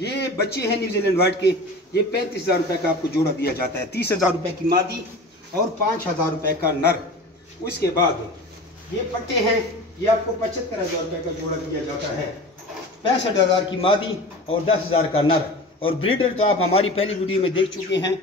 ये बच्चे हैं न्यूजीलैंड वाइट के, ये 35,000 रुपये का आपको जोड़ा दिया जाता है। 30,000 रुपये की मादी और 5,000 रुपये का नर। उसके बाद ये पट्टे हैं, ये आपको 75,000 रुपये का जोड़ा दिया जाता है। 65,000 की मादी और 10,000 का नर। और ब्रीडर तो आप हमारी पहली वीडियो में देख चुके हैं,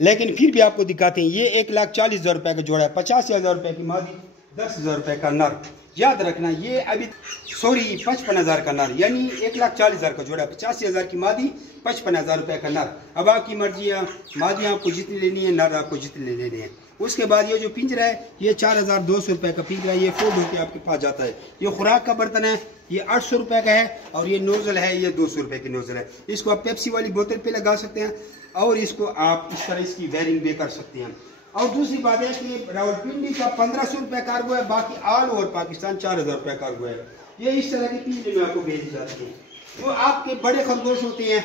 लेकिन फिर भी आपको दिखाते हैं। ये 1,40,000 रुपये का जोड़ा है। 85,000 रुपये की मादी, 10,000 रुपये का नर। याद रखना ये अभी 55,000 का नर, यानी 1,40,000 का जोड़ा। 85,000 की मादी, 55,000 रुपये का नर। अब आपकी मर्जी है, मादी आपको जितनी लेनी है, नर आपको जितने लेने हैं। उसके बाद ये जो पिंजरा है, ये 4,200 रुपये का पिंजरा, ये फोल्ड होकर आपके पास जाता है। ये खुराक का बर्तन है, ये 800 रुपये का है। और ये नोजल है, ये 200 रुपये की नोजल है। इसको आप पेप्सी वाली बोतल पे लगा सकते हैं और इसको आप इस तरह इसकी वायरिंग भी कर सकते हैं। और दूसरी बात है कि रावलपिंडी का 1,500 रुपये कार्गो है, बाकी ऑल ओवर पाकिस्तान 4,000 रुपये कार्गो है। ये इस तरह के पिंजरे में आपको भेजे जाते हैं। जो आपके बड़े खरगोश होते हैं,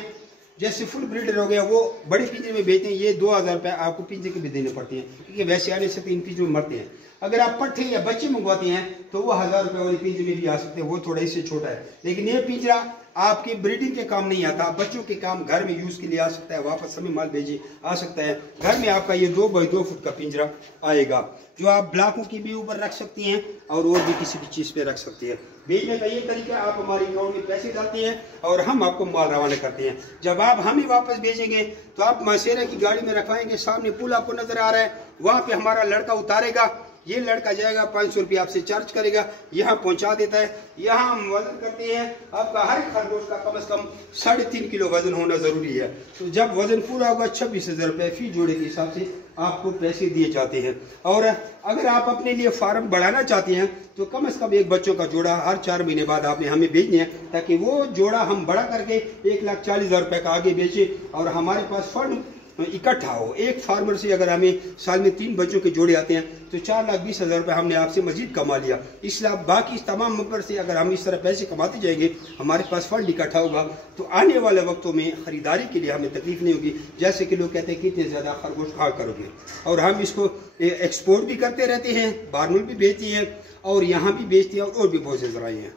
जैसे फुल ब्रीडर हो गया, वो बड़े पिंजरे में भेजते हैं। ये 2,000 रुपये आपको पिंजरे के भी देने पड़ते हैं, क्योंकि वैसे आने से 3 पिंजरे में मरते हैं। अगर आप पट्टे या बच्चे मंगवाते हैं तो वो 1,000 रुपये वाले पिंजरे में भी आ सकते हैं, वो थोड़ा इससे छोटा है। लेकिन ये पिंजरा आपकी ब्रीडिंग के काम नहीं आता, बच्चों के काम घर में यूज के लिए आ सकता है, वापस हमें माल भेजे आ सकता है। घर में आपका ये 2 बाई 2 फुट का पिंजरा आएगा, जो आप ब्लॉकों की भी ऊपर रख सकती हैं और भी किसी भी चीज़ पे रख सकती है। भेजने का ये तरीका, आप हमारे अकाउंट में पैसे डालते हैं और हम आपको माल रवाना करते हैं। जब आप हमें वापस भेजेंगे तो आप मासेरा की गाड़ी में रखवाएंगे, सामने पुल आपको नजर आ रहा है, वहाँ पे हमारा लड़का उतारेगा। ये लड़का जाएगा, 500 रुपये आपसे चार्ज करेगा, यहाँ पहुँचा देता है। यहाँ हम वजन करते हैं। आपका हर खरगोश का कम से कम 3.5 किलो वजन होना जरूरी है। तो जब वजन पूरा होगा 26,000 रुपये फी जोड़े के हिसाब से आपको पैसे दिए जाते हैं। और अगर आप अपने लिए फार्म बढ़ाना चाहते हैं तो कम से कम एक बच्चों का जोड़ा हर 4 महीने बाद आपने हमें भेजने हैं, ताकि वो जोड़ा हम बड़ा करके 1,40,000 रुपये का आगे बेचे और हमारे पास फंड इकट्ठा हो। एक फार्मर से अगर हमें साल में 3 बच्चों के जोड़े आते हैं तो 4,20,000 रुपये हमने आपसे मजीद कमा लिया। इसलिए बाकी तमाम मेंबर से अगर हम इस तरह पैसे कमाते जाएंगे, हमारे पास फंड इकट्ठा होगा, तो आने वाले वक्तों में ख़रीदारी के लिए हमें तकलीफ नहीं होगी। जैसे कि लोग कहते हैं कि इतने ज़्यादा खरगोश कहाँ करोगे, और हम इसको एक्सपोर्ट भी करते रहते हैं, बाहर मुल्क भी बेचते हैं और यहाँ भी बेचते हैं और भी बहुत से ज़राए हैं।